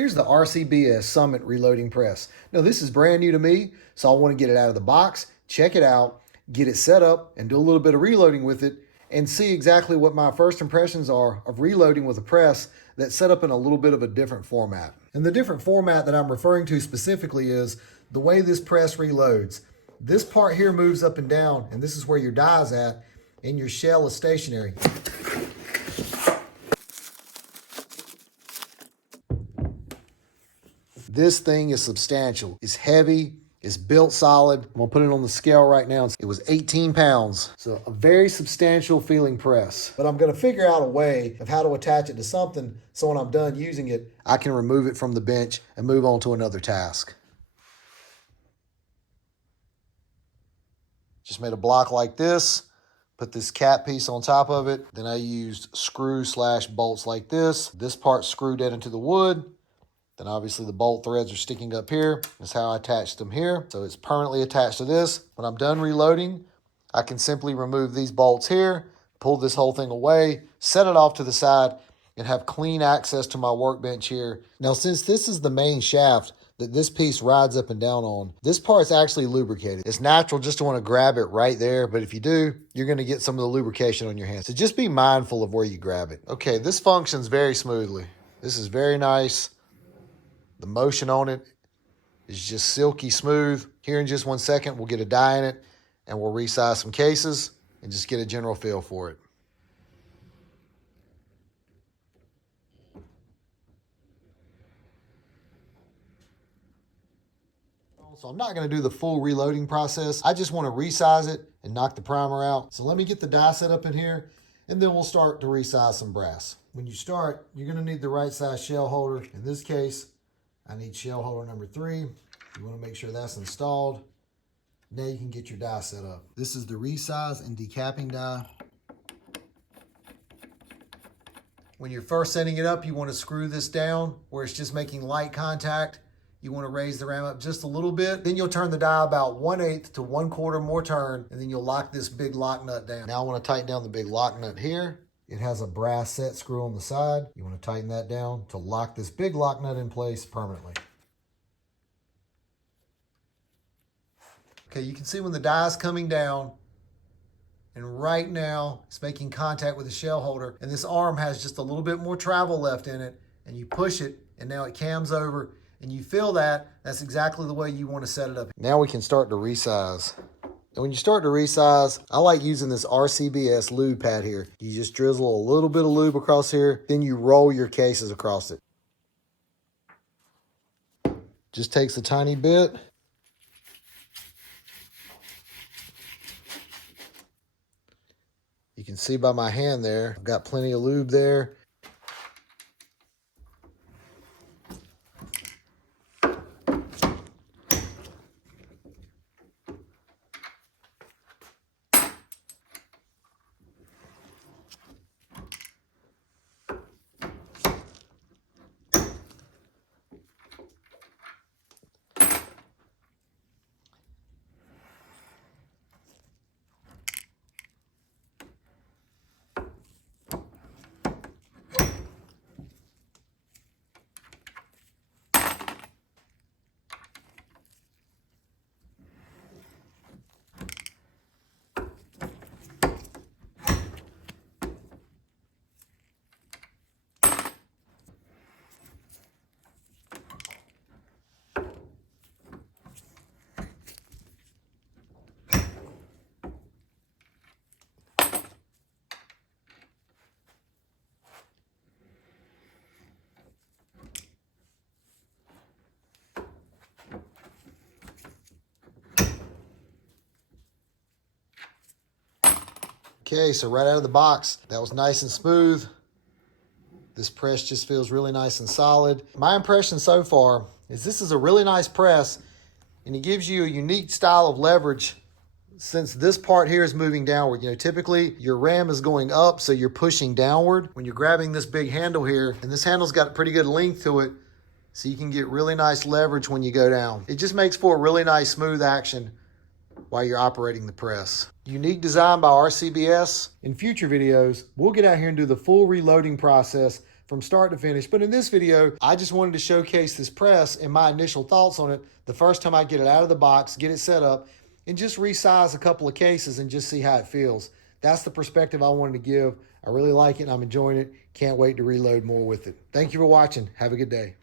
Here's the RCBS Summit Reloading Press. Now this is brand new to me, so I want to get it out of the box, check it out, get it set up, and do a little bit of reloading with it, and see exactly what my first impressions are of reloading with a press that's set up in a little bit of a different format. And the different format that I'm referring to specifically is the way this press reloads. This part here moves up and down, and this is where your die is at, and your shell is stationary. This thing is substantial. It's heavy. It's built solid. I'm gonna put it on the scale right now. It was 18 pounds. So a very substantial feeling press. But I'm gonna figure out a way of how to attach it to something so when I'm done using it, I can remove it from the bench and move on to another task. Just made a block like this. Put this cap piece on top of it. Then I used screw/bolts like this. This part screwed in into the wood. Then obviously the bolt threads are sticking up here. That's how I attached them here. So it's permanently attached to this. When I'm done reloading, I can simply remove these bolts here, pull this whole thing away, set it off to the side, and have clean access to my workbench here. Now, since this is the main shaft that this piece rides up and down on, this part's actually lubricated. It's natural just to want to grab it right there, but if you do, you're going to get some of the lubrication on your hands. So just be mindful of where you grab it. Okay, this functions very smoothly. This is very nice. The motion on it is just silky smooth. Here in just 1 second, we'll get a die in it and we'll resize some cases and just get a general feel for it. So I'm not going to do the full reloading process. I just want to resize it and knock the primer out. So let me get the die set up in here and then we'll start to resize some brass. When you start, you're going to need the right size shell holder. In this case, I need shell holder number 3. You want to make sure that's installed. Now you can get your die set up. This is the resize and decapping die. When you're first setting it up, you want to screw this down where it's just making light contact. You want to raise the ram up just a little bit. Then you'll turn the die about 1/8 to 1/4 more turn, and then you'll lock this big lock nut down. Now I want to tighten down the big lock nut here. It has a brass set screw on the side. You want to tighten that down to lock this big lock nut in place permanently. Okay, you can see when the die is coming down, and right now it's making contact with the shell holder, and this arm has just a little bit more travel left in it, and you push it, and now it cams over, and you feel that. That's exactly the way you want to set it up. Now we can start to resize. And when you start to resize, I like using this RCBS lube pad here. You just drizzle a little bit of lube across here, then you roll your cases across it. Just takes a tiny bit. You can see by my hand there, I've got plenty of lube there. Okay, so right out of the box, that was nice and smooth. This press just feels really nice and solid. My impression so far is this is a really nice press, and it gives you a unique style of leverage since this part here is moving downward. You know, typically your ram is going up, so you're pushing downward. When you're grabbing this big handle here, and this handle's got a pretty good length to it, so you can get really nice leverage when you go down. It just makes for a really nice smooth action while you're operating the press. Unique design by RCBS. In future videos, we'll get out here and do the full reloading process from start to finish. But in this video, I just wanted to showcase this press and my initial thoughts on it the first time I get it out of the box, get it set up, and just resize a couple of cases and just see how it feels. That's the perspective I wanted to give. I really like it and I'm enjoying it. Can't wait to reload more with it. Thank you for watching. Have a good day.